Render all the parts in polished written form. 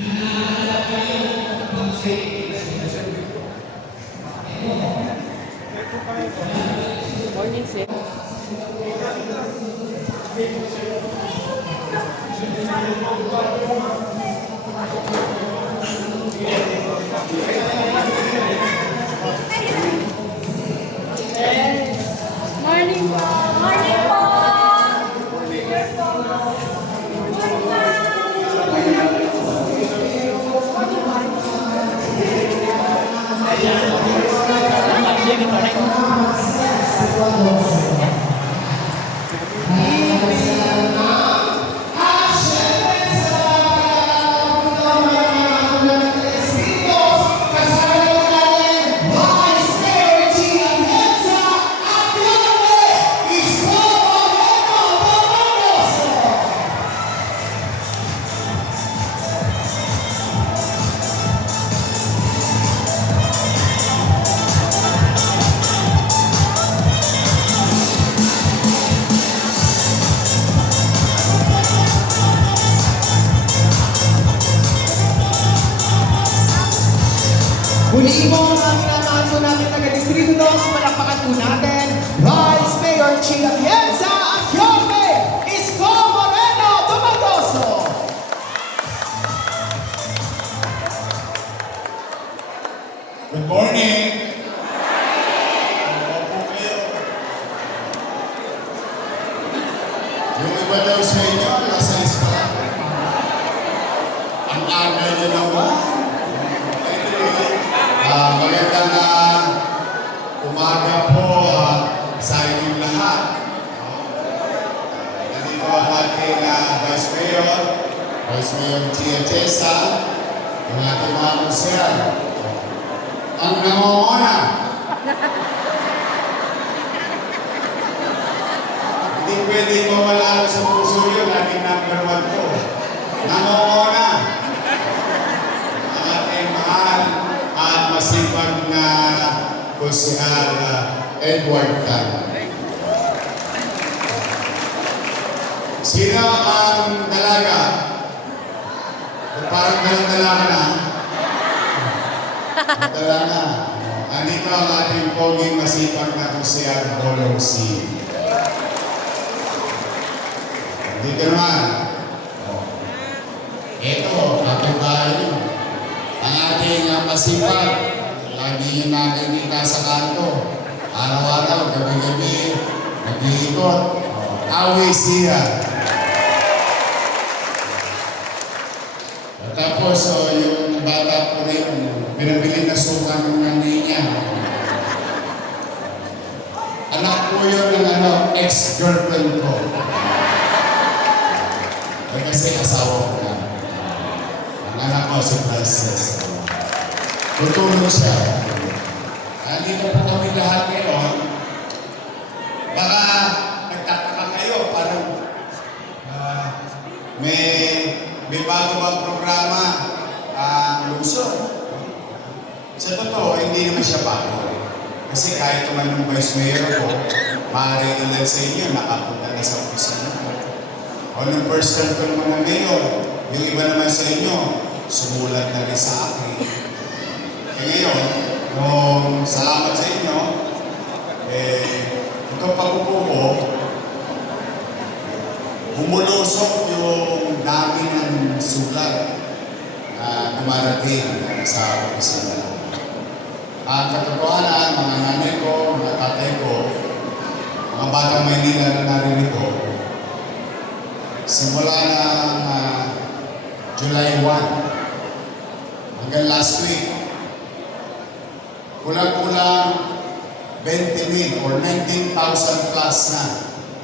Morning, sir. Morning po. Morning po. Muli po ang minamahal po natin taga-Distrito 2, palakpakan po natin, Vice Mayor Chi Atienza at Yope Isko Moreno Dumagoso. Good morning! Opo kayo. Yung iba daw sa inyo, alas 6 pa lang. Ang aga niyo naman. Magandang umaga po sa inyong lahat. Nandito ang ating Vice Mayor Chi Atienza, ang ating mga konsyal. Ang nangunguna. Hindi pwede mawala sa puso yun, ating number 1 po. Nangunguna. Ang ating mahal at masipag na konsyal Edward Tan. Sino ang dalaga? Parang dalaga na. Dalaga. Andito ang ating poging masipag na konsyal Bolong C. Dito naman. Ito, ating bahay. Ang ating masipag, lagi yung nakikita sa kanto. Araw-araw, gabi-gabi, nag-iikot. Away siya. Tapos, yung bata ko rin, pinabili na suka ng nanay niya. Anak ko yun ng ex-girlfriend ko. Kasi asawa ko na. Ang anak ko si Frances. Tutulong siya. Andito po kami lahat ngayon. Baka nagtataka kayo, parang may bago bang programa ang lungsod. Sa totoo, hindi naman siya bago. Kasi kahit naman yung Vice Mayor ko, maaari ilan sa inyo nakapunta na sa opisina ko. O nung first time ko naman na ngayon, yung iba naman sa inyo, sumulat na rin sa akin. E ngayon, nung salamat sa inyo, itong pagpupo ko, humulusok yung dami ng sulat na dumarating sa opisina. Ang katotohanan, mga nanay ko, mga tatay ko, mga batang Maynila na narinig ko, simula ng July 1 hanggang last week, kulang-kulang 20,000 or 19,000 plus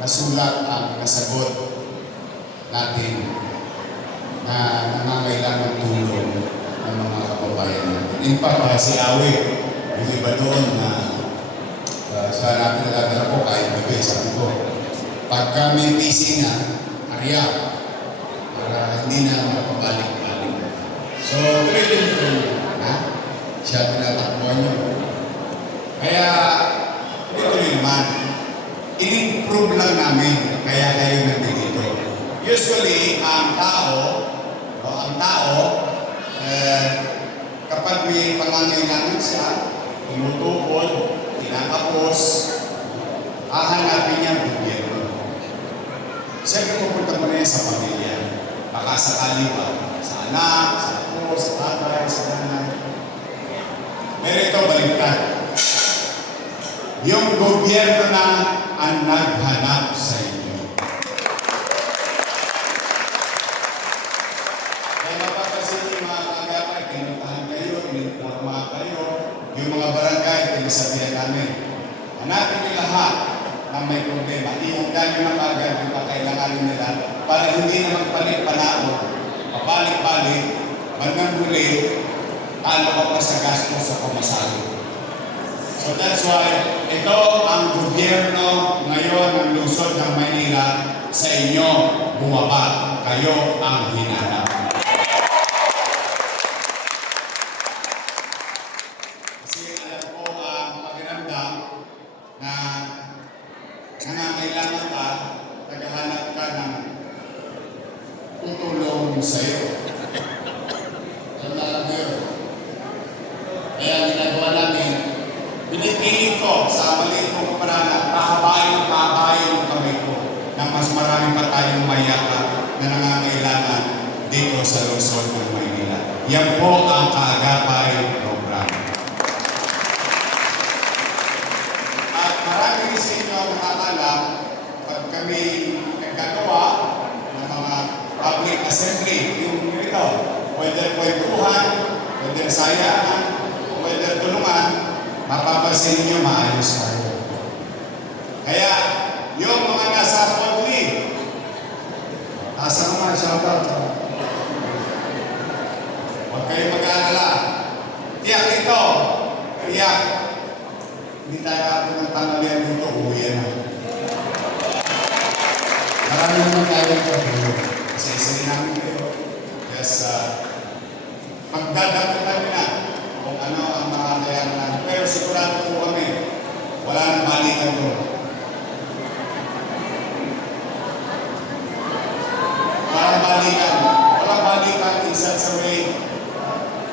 na sulat ang nasagot natin na nangangailangan ng tulong ng mga kababayan natin. In fact, si Awe, yung iba doon na sa natin naladala ko kahit gabi, sabi ko, pagka may busy na, ariya, para hindi na mapabalik-balik. So, tuloy-tuloy na siya tinatakbuhan nyo. Kaya, ito naman, in-improve lang namin, kaya kayo nandito. Usually, ang tao, may pangangailangan siya, tinutukod, tinatapos, hahanapin niya ang gobyerno. Siyempre, pupunta mo na yan sa pamilya. Baka sakali pa, sa anak, sa apo, sa tatay, sa nanay. Pero ito, baliktad. Yung gobyerno na ang naghanap sa inyo. Kaya mapapasin yung mga kagapay, pinuntahan kayo, ininforma kayo, yung mga barangay, pinasabihan namin. Hanapin niyo lahat na may problema. Ihanda niyo na kagad yung kakailanganin nila para hindi na magpalit-panao, pabalik-balik, bandang huli, talo ka pa sa gasto sa pamasahe. So that's why ito ang gobyerno ngayon ng lungsod ng Maynila sa inyo bumaba. Kayo ang hinanap. Kasi alam ko ang pakiramdam na nangangailangan ka, naghahanap ka ng tutulong sa iyo. Kaya ginagawa namin, pinipilit ko sa maliit kong parana, pahabayin yung kamay ko na mas marami pa tayong mayaka na nangangailangan dito sa lungsod ng Maynila. Yan po ang Kaagapay program. At marami sa inyo ang nakakalam pag kami nagkagawa ng mga public assembly, yung ito, whether kwentuhan, whether sayaan, whether tulungan, mapapansin niyo maayos tayo. Kaya, yung mga nasa Podli, asa naman, shoutout. Huwag kayo mag-aalala. Tiyak ito, tiyak. Hindi tayo ako ng tanalian dito, uwi na. Marami naman tayo ito. Kasi isa namin kayo. Yes, magdadakutan na kung ano ang mga kayanan. Pero sigurado po kami, wala nang balikan doon. Walang balikan. Walang balikan in such a way,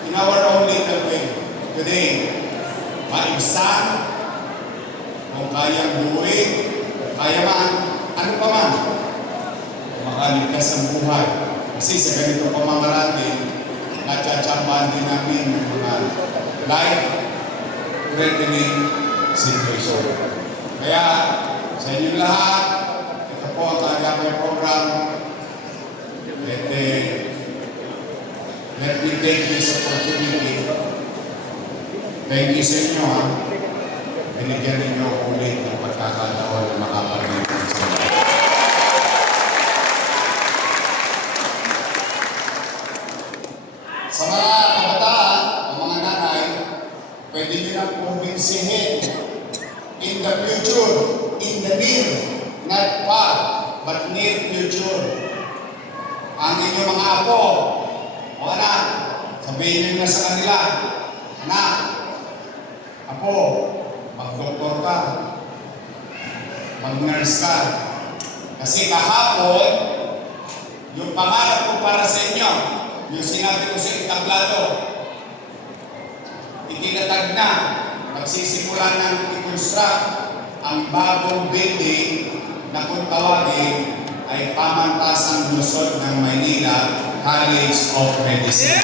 in our own little way. Today, maibsan, kung kayang buuin, kung kaya man, ano pa man, makaligtas ang buhay. Kasi sa ganito pamamaraan din, natsatsambaan din namin yung mga life-threatening situation. Kaya, sa inyong lahat, ito po ang Kaagapay program. Let me take this opportunity. Thank you sa inyo, ha. Binigyan ninyo ulit ng pagkakataon na makapag-ibig sa inyo. Sa mga kabataan, ang mga nanay, pwede nyo nang kumbinsihin in the future, in the near, not far, but near future. Ang inyong mga apo, o anak, sabihin nyo na sa kanila, anak, apo, mag-doktor ka, mag-nurse ka. Kasi kahapon, yung pangarap ko para sa inyo, yung sinabi ko sa entablado, itinatag na, magsisimula ng i-construct ang bagong building na kung tawagin ay Pamantasang Lungsod ng Maynila College of Medicine.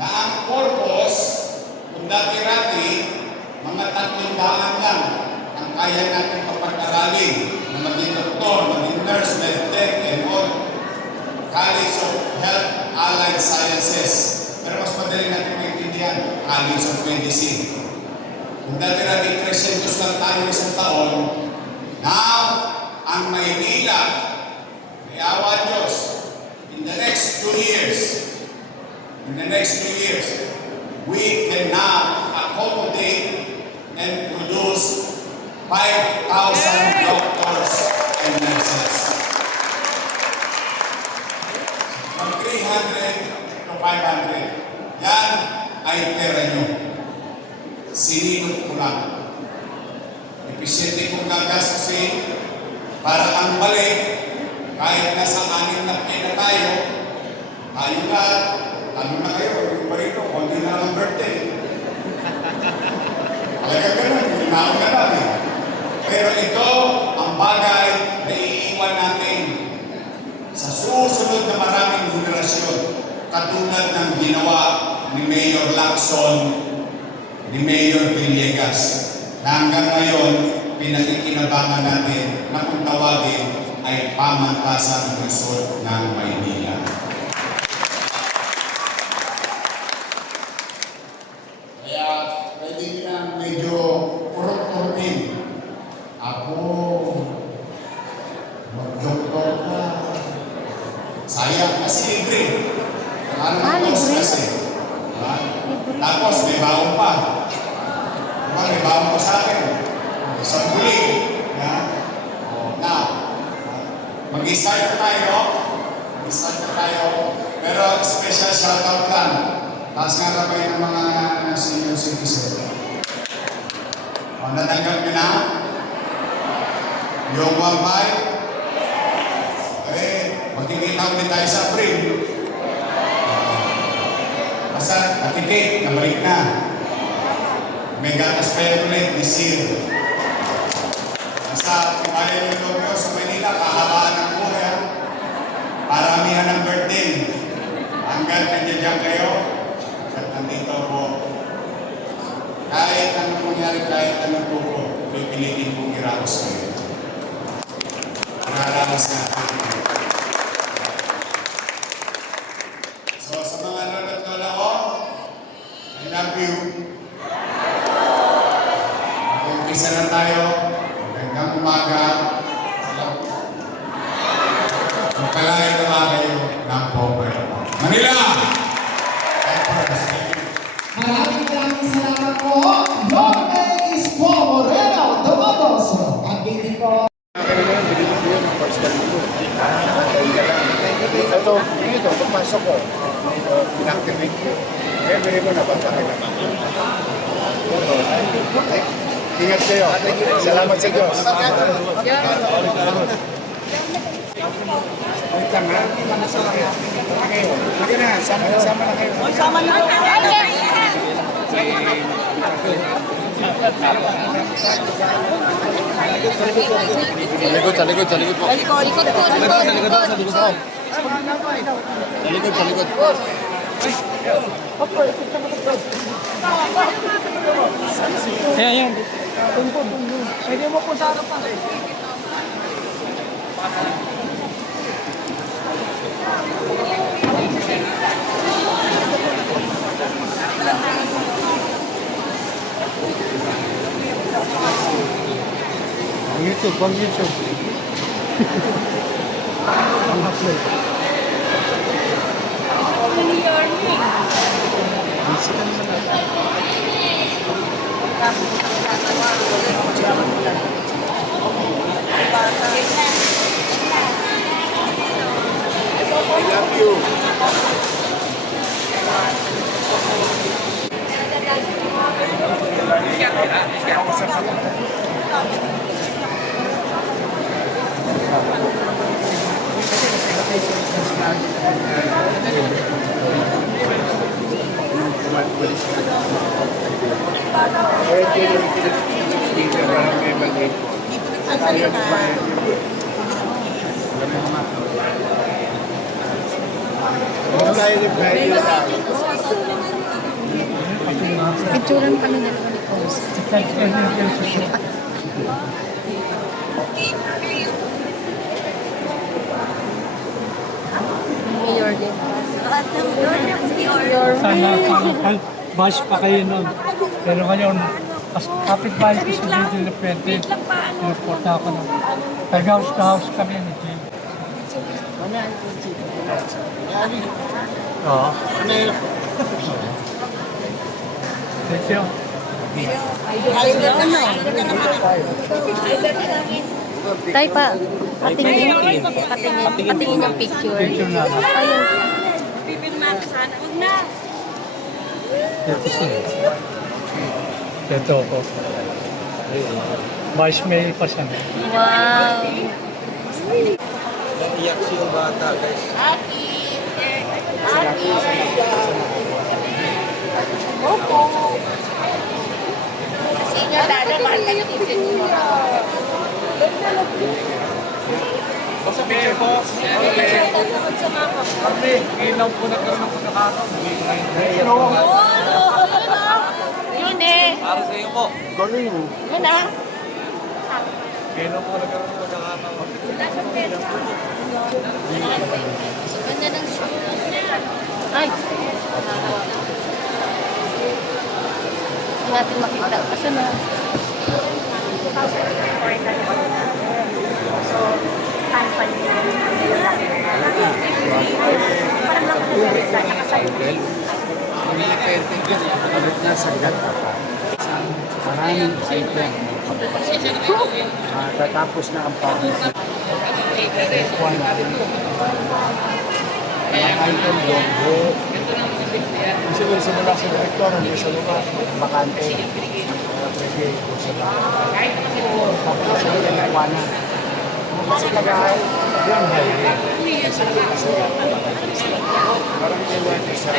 Na ang purpose, kung dati-rati, mga 300 lang ang kaya natin papag-aralin na maging doktor, maging nurse, medtech, and all. College of Health Allied Sciences. Pero mas madali natin maintindihan, College of Medicine. Kung dati-rati 300 lang tayo isang taon, now, ang Maynila, may awa Diyos, in the next 2 years, we can now accommodate and produce 5,000 doctors and nurses. From 300 to 500. Yan ay pera nyo. Sininot ko lang. Episyente kong gagastusin para ang balik Kahit nasa 6 na na tayo lahat, ano na kayo, yung pa rito, konti na lang ang birthday. Talaga ganun, hinaon na lang eh. Pero ito, ang bagay na iiwan natin sa susunod na maraming henerasyon, katulad ng ginawa ni Mayor Lacson, ni Mayor Villegas, na hanggang ngayon, pinakikinabangan natin na kung tawagin ay Pamantasan Resort ng Maynila. Kaya pwede nyo na medyo urot-urotin. Ako, mag-doktor ka. Sayang, kasi libre. Ano cost kasi? Diba? Tapos may baon pa. Diba, may baon pa sa akin. Isang bulig. Now, mag-start na tayo. Mag-start na tayo. Pero special shoutout lang. Taas nga kamay ng mga senior citizen. Natanggap nyo na? Yung 1 bite? Magkikita ulit tayo sa frame. Basta, natikit, nabalik na. May gatas pa yun ulit this year. Basta, kaya yung loob nyo sa Manila, kahabaan ng buhay. Paramihan ng birthday. Hanggang nandiyan kayo, at nandito po. Kahit anong mangyari, kahit anong po, pipilitin kong iraos kayo. Nararamas natin. So, sa mga lolo't lola ko, I love you. Mag-umpisa na tayo. Hanggang umaga. Magpalain naman kayo ng pobre. Manila! Maraming salamat po. Yorme Isko Moreno Domagos. Ang hindi ko. Ito, pagpasok ko, pinactivate ko. Every mo na papakin naman. Ingat kayo. Salamat sa Diyos. Wait lang ha. Lagi na, sama na kayo. Sama na po. Sa likod po. Likod po. Sa likod po. Ayan. Pwede mo po sa harapan. Pang YouTube. Ang upload. I love you. Picturean kami na naman i-post. Mayor din. Sana bash pa kayo nun. Pero ngayon, kapit-bahay ko sa video na pwede. Pinuporta ako nun. Tag-house to house kami ni Jim. Oo. Thank you. Tay pa, patingin yung picture. Picture na. Ayun. Ito siya. Ito ako. Vice Mayor pa siya. Wow. Iyak kasi yung bata, guys. Kasi nga, dada, mahal ka ng titin mo. Basta picture po. Kami, ilaw po nagkaroon ng pagkakataon. Yun eh. Para sa iyo po. Yun ah. Ilaw po nagkaroon ng pagkakataon. Ganda ng shoes niya. Ay. Hindi natin makita. Asa na? Abot na sa gata pa. Maraming item. Tatapos na ang public. Kuha na. Ang item doon. Kasi kung simula sa direktor, hindi sa lugar, bakante. Pwede ko sa lugar. Tapos sa lugar, kuha na. Kasi kagaya, yan highway. Kasi parang iwan sa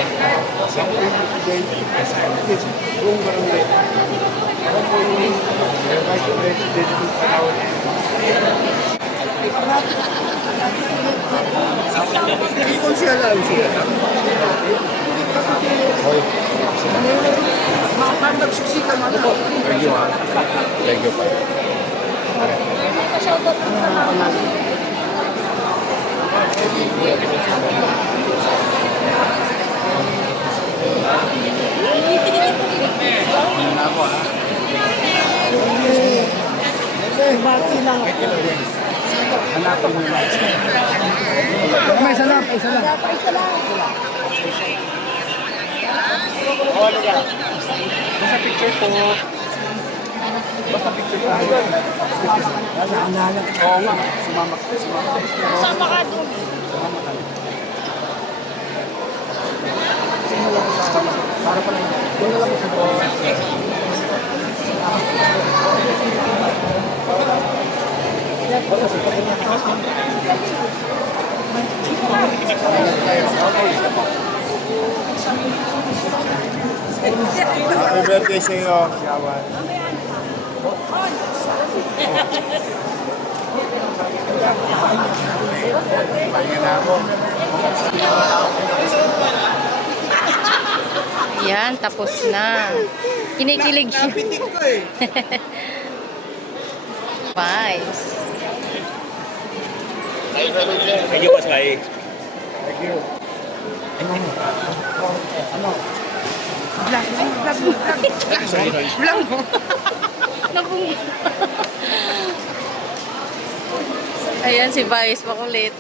everyday kasi kung barangay. Parang po yung kahit resident yung panahon. Hindi ko siya lang siya. Magsiksikan mo ako. Thank you, ha? Thank you, pa. Hanapin mo lang. May isa lang, isa lang. Basta picture po. Basta picture tayo. Oo nga, sumama ka. Sama ka dun. Para pala, doon na lang sa bawah. Happy birthday sa iyo, Yawan. Pahinga na ako. Yan, tapos na. Kinikilig siya. Napitik ko eh. Nice. Thank you, Pasay. Thank you. Ano? Ayan, si Vice makulit.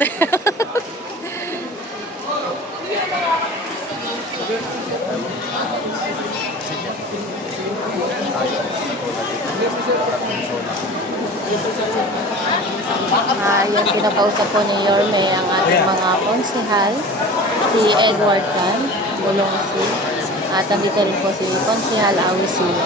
Ayan, pinakausap po ni Yorme ang ating mga konsehal, si Edward Tan, Bulongsi, at nandito rin po si Konsehal Awisia.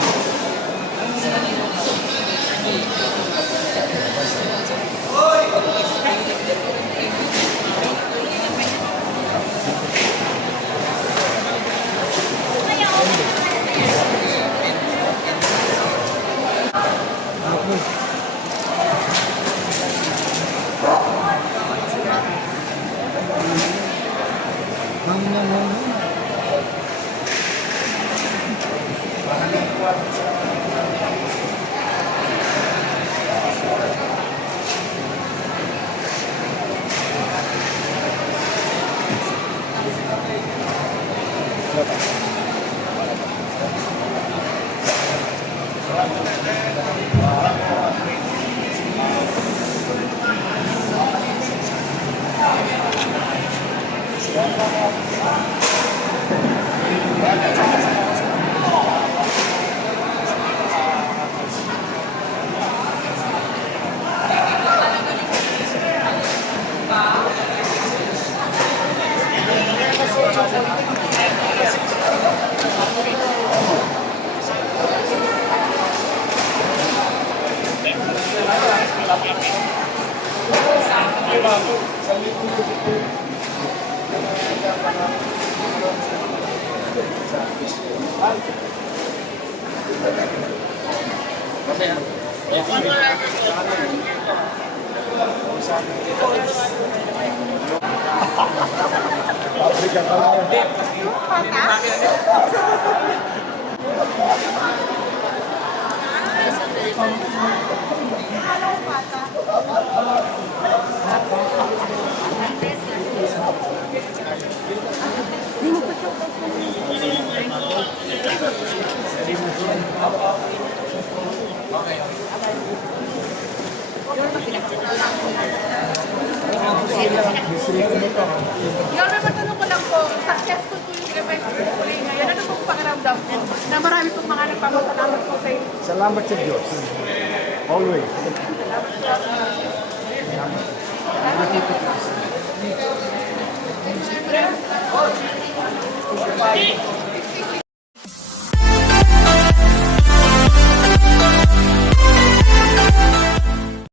Pabrika ka lang. Yung matanong ko lang po, successful po yung revive ko po rin ngayon. Ano pong pakiramdam po? Na marami pong mga nagpapasalamat po sa inyo. Salamat sa Diyos. Always.